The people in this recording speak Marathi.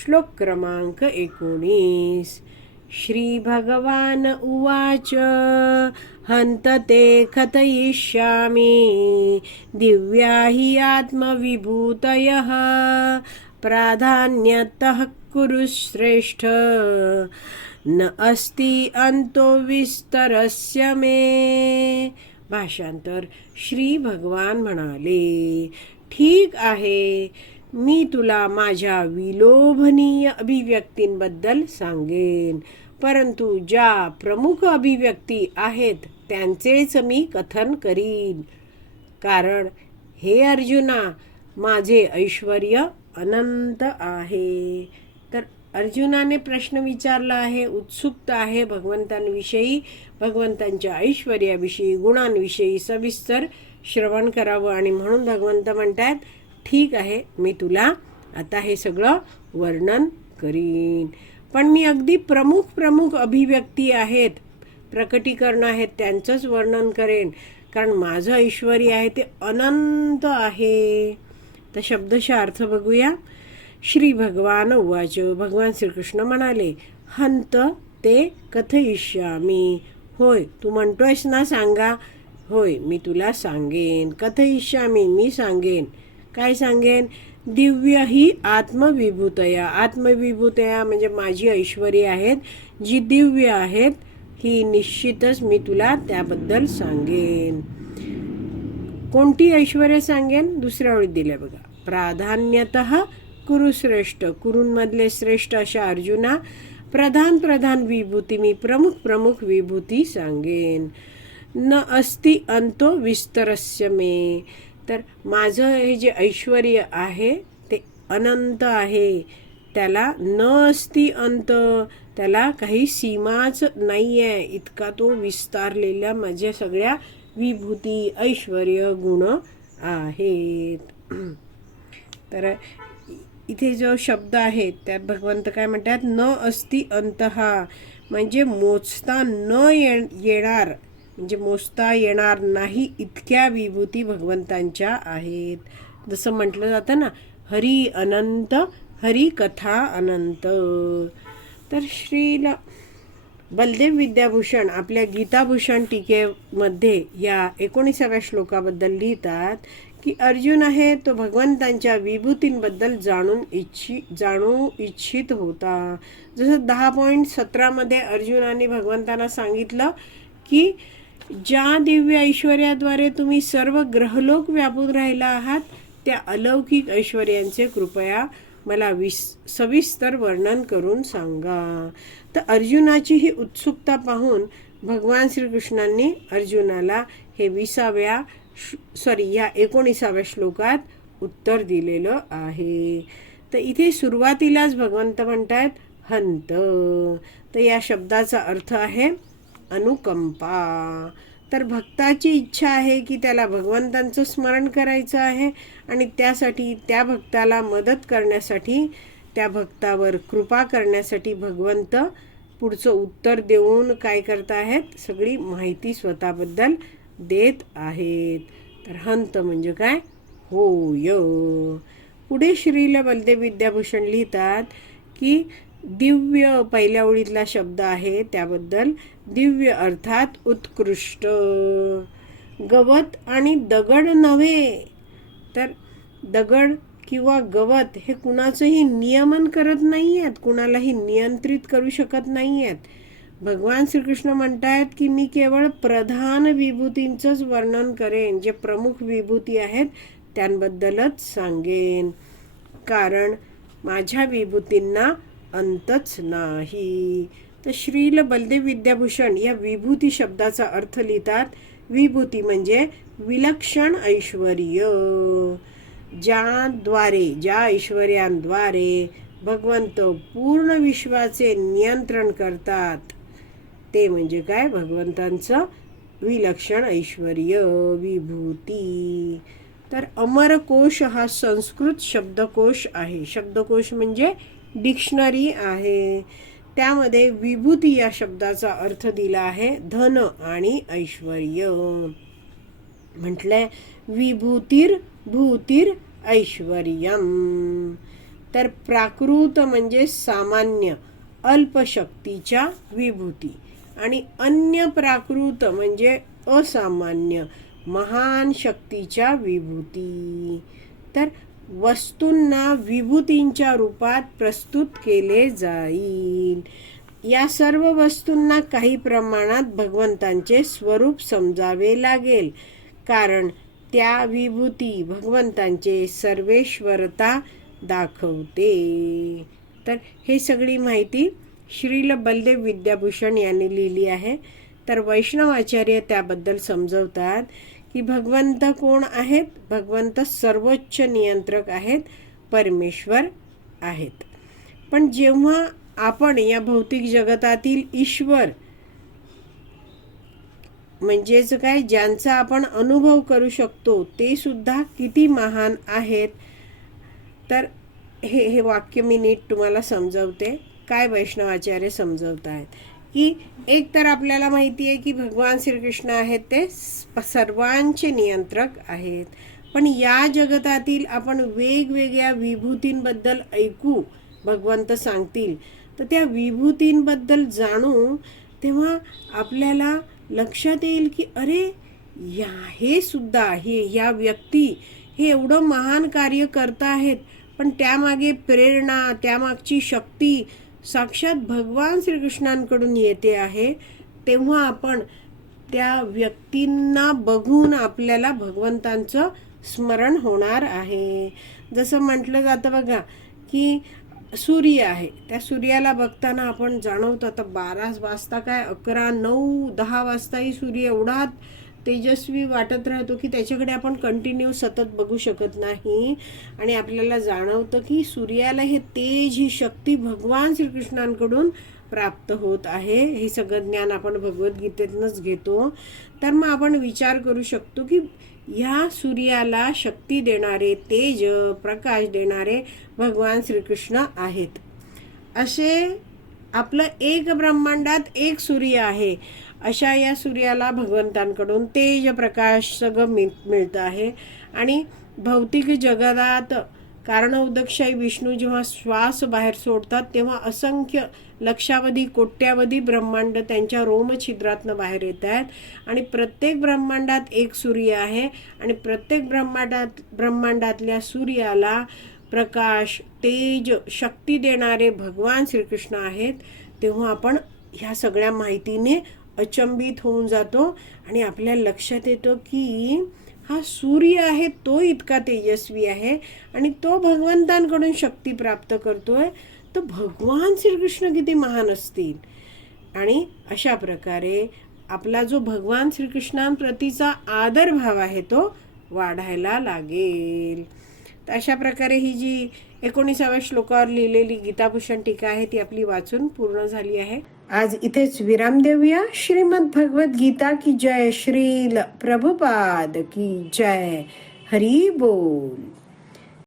श्लोक क्रमांक एकोणीस. श्री भगवान उवाच हंत ते कथयिष्यामि दिव्या हि आत्मविभूतयः प्राधान्यतः कुरु श्रेष्ठ न अस्ति अंतो विस्तरस्य मे। भाषांतर श्री भगवान म्हणाले ठीक आहे मी तुला माझ्या विलोभनीय अभिव्यक्तींबद्दल सांगेन. परंतु ज्या प्रमुख अभिव्यक्ती आहेत त्यांचेच मी कथन करीन. कारण हे अर्जुना माझे ऐश्वर अनंत आहे. तर अर्जुनाने प्रश्न विचारला आहे उत्सुकता आहे भगवंतांविषयी भगवंतांच्या ऐश्वर्याविषयी गुणांविषयी सविस्तर श्रवण करावं. आणि म्हणून भगवंत म्हणतात ठीक आहे मी तुला आता हे सगळं वर्णन करीन. पण मी अगदी प्रमुख प्रमुख अभिव्यक्ती आहेत प्रकटीकरण आहेत त्यांचंच वर्णन करेन. कारण माझं ऐश्वरी आहे ते अनंत आहे. तर शब्दशः अर्थ बघूया. श्री भगवान उवाच. भगवान श्रीकृष्ण म्हणाले हंत ते कथयिष्यामी. होय तू म्हणतोयस ना सांगा. होय मी तुला सांगेन. कथयिष्यामी मी सांगेन. काय सांगेन? दिव्य ही आत्मविभूतया. आत्मविभूतया म्हणजे माझी ऐश्वर्य आहेत जी दिव्य आहेत ही निश्चितच मी तुला त्याबद्दल सांगेन. कोणती ऐश्वर्य सांगेन? दुसऱ्या वेळी दिल्या बघा. प्राधान्यत कुरुश्रेष्ठ. कुरूंमधले श्रेष्ठ अशा अर्जुना प्रधान प्रधान विभूती मी प्रमुख प्रमुख विभूती सांगेन. न अस्ति अंतो विस्तरस्य मे. तर माझं हे जे ऐश्वर आहे ते अनंत आहे. त्याला न असती अंत. त्याला काही सीमाच नाही आहे इतका तो विस्तारलेल्या माझ्या सगळ्या विभूती ऐश्वर गुण आहेत. तर इथे जो शब्द आहे त्यात भगवंत काय म्हणतात? न अस्ति अंतहा म्हणजे मोजता न ये येणार. म्हणजे मोजता येणार नाही इतक्या विभूती भगवंतांच्या आहेत. जसं म्हटलं जातं ना हरी अनंत हरी कथा अनंत. तर श्रीला बलदेव विद्याभूषण आपल्या गीताभूषण टीकेमध्ये या एकोणीसाव्या श्लोकाबद्दल लिहितात की अर्जुन आहे तो भगवंतांच्या विभूतींबद्दल जाणून इच्छी जाणू इच्छित होता. जसं दहा पॉईंट सतरामध्ये अर्जुनाने भगवंतांना सांगितलं की ज्या दिव्य ऐश्वर्याद्वारे तुम्ही सर्व ग्रहलोक व्यापून राहिला आहात त्या अलौकिक ऐश्वर्यांचे कृपया मला विस सविस्तर वर्णन करून सांगा. तर अर्जुनाची ही उत्सुकता पाहून भगवान श्रीकृष्णांनी अर्जुनाला हे विसाव्या सॉरी या एकोणीसाव्या श्लोकात उत्तर दिलेलं आहे. तर इथे सुरुवातीलाच भगवंत म्हणतात हंत. तर या शब्दाचा अर्थ आहे अनुकंपा. तर भक्ताची इच्छा आहे की त्याला भगवंतांचं स्मरण करायचं आहे आणि त्यासाठी त्या भक्ताला मदत करण्यासाठी त्या भक्तावर कृपा करण्यासाठी भगवंत पुढचं उत्तर देऊन काय करत आहेत सगळी माहिती स्वतःबद्दल देत आहेत. तर हंत म्हणजे काय? होय. पुढे श्रील बलदेव विद्याभूषण लिहितात की दिव्य पहिल्या ओळीतला शब्द आहे त्याबद्दल दिव्य अर्थात उत्कृष्ट. गवत आणि दगड नव्हे. तर दगड किंवा गवत हे कुणाचंही नियमन करत नाही आहेत कुणालाही नियंत्रित करू शकत नाही आहेत भगवान श्रीकृष्ण म्हणतायत की मी केवळ प्रधान विभूतींचंच वर्णन करेन जे प्रमुख विभूती आहेत त्यांबद्दलच सांगेन. कारण माझ्या विभूतींना अंतच नाही. तर श्रील बलदेव विद्याभूषण या विभूती शब्दाचा अर्थ लिहितात विभूती म्हणजे विलक्षण ऐश्वर्य. ज्याद्वारे ज्या ऐश्वर्यांद्वारे भगवंत पूर्ण विश्वाचे नियंत्रण करतात ते म्हणजे काय? भगवंतांचं विलक्षण ऐश्वर विभूती. तर अमरकोश हा संस्कृत शब्दकोश आहे. शब्दकोश म्हणजे डिक्शनरी आहे. त्यामध्ये विभूती या शब्दाचा अर्थ दिला आहे धन आणि ऐश्वर म्हटलंय विभूतीर भूतीर ऐश्वर्यम. तर प्राकृत म्हणजे सामान्य अल्पशक्तीच्या विभूती. आणि अन्य प्राकृत म्हणजे असामान्य महान शक्तीच्या विभूती. तर वस्तूंना विभूतींच्या रूपात प्रस्तुत केले जाईल. या सर्व वस्तूंना काही प्रमाणात भगवंतांचे स्वरूप समजावे लागेल. कारण त्या विभूती भगवंतांचे सर्वेश्वरता दाखवते. तर हे सगळी माहिती श्रील बलदेव विद्याभूषण यांनी लिहिली आहे. तर वैष्णवाचार्य त्याबद्दल समजवतात की भगवंत कोण आहेत? भगवंत सर्वोच्च नियंत्रक आहेत परमेश्वर आहेत. पण जेव्हा आपण या भौतिक जगतातील ईश्वर म्हणजेच काय ज्यांचा आपण अनुभव करू शकतो ते सुद्धा किती महान आहेत? तर हे हे वाक्य मी नीट तुम्हाला समजवते. काय वैष्णवाचार्य समजवत आहेत की एक तर आपल्याला माहिती आहे की भगवान श्रीकृष्ण आहेत ते सर्वांचे नियंत्रक आहेत. पण या जगतातील आपण वेगवेगळ्या विभूतींबद्दल ऐकू भगवंत सांगतील. तर त्या विभूतींबद्दल जाणू तेव्हा आपल्याला लक्षात येईल की अरे या हे सुद्धा हे या व्यक्ती हे एवढं महान कार्य करत आहेत. पण त्यामागे प्रेरणा त्यामागची शक्ती साक्षात भगवान श्रीकृष्णांकडून येते आहे तेव्हा आपण त्या व्यक्तींना बघून आपल्याला भगवंतांचं स्मरण होणार आहे. जसं म्हटलं जातं बघा की सूर्य आहे. त्या सूर्याला बघताना आपण जाणवतो आता बारा वाजता काय अकरा नऊ दहा वाजताही सूर्य एवढा तेजस्वी वाटत राहतो की त्याच्याकडे आपण कंटिन्यू सतत बघू शकत नाही. आणि आपल्याला जाणवतं की सूर्याला हे तेज ही शक्ती भगवान श्रीकृष्णांकडून प्राप्त होत आहे. हे सगळं ज्ञान आपण भगवद्गीतेतनंच घेतो. तर मग आपण विचार करू शकतो की ह्या सूर्याला शक्ती देणारे तेज प्रकाश देणारे भगवान श्रीकृष्ण आहेत. असे आपलं एक ब्रह्मांडात एक सूर्य आहे. अशा या सूर्याला भगवंतांकडून तेज प्रकाश सगळं मिळ मिळतं आहे. आणि भौतिक जगतात कारणोदकशाही विष्णू जेव्हा श्वास बाहेर सोडतात तेव्हा असंख्य लक्षावधी कोट्यावधी ब्रह्मांड त्यांच्या रोमछिद्रातनं बाहेर येत आहेत. आणि प्रत्येक ब्रह्मांडात एक सूर्य आहे आणि प्रत्येक ब्रह्मांडात ब्रह्मांडातल्या सूर्याला प्रकाश तेज शक्ती देणारे भगवान श्रीकृष्ण आहेत. तेव्हा आपण ह्या सगळ्या माहितीने अचंबित होऊन जातो आणि आपल्या लक्षात येतो की हा सूर्य आहे तो इतका तेजस्वी आहे आणि तो भगवंतांकडून शक्ती प्राप्त करतोय. तर भगवान श्रीकृष्ण किती महान असतील? आणि अशा प्रकारे आपला जो भगवान श्रीकृष्णांप्रतीचा आदरभाव आहे तो वाढायला लागेल. तर अशा प्रकारे ही जी एकोणीसाव्या श्लोकावर लिहिलेली गीताभूषण टीका आहे ती आपली वाचून पूर्ण झाली आहे. आज इथेच विराम देऊया. श्रीमद भगवत गीता की जय श्रील प्रभुपाद की जय. हरी बोल.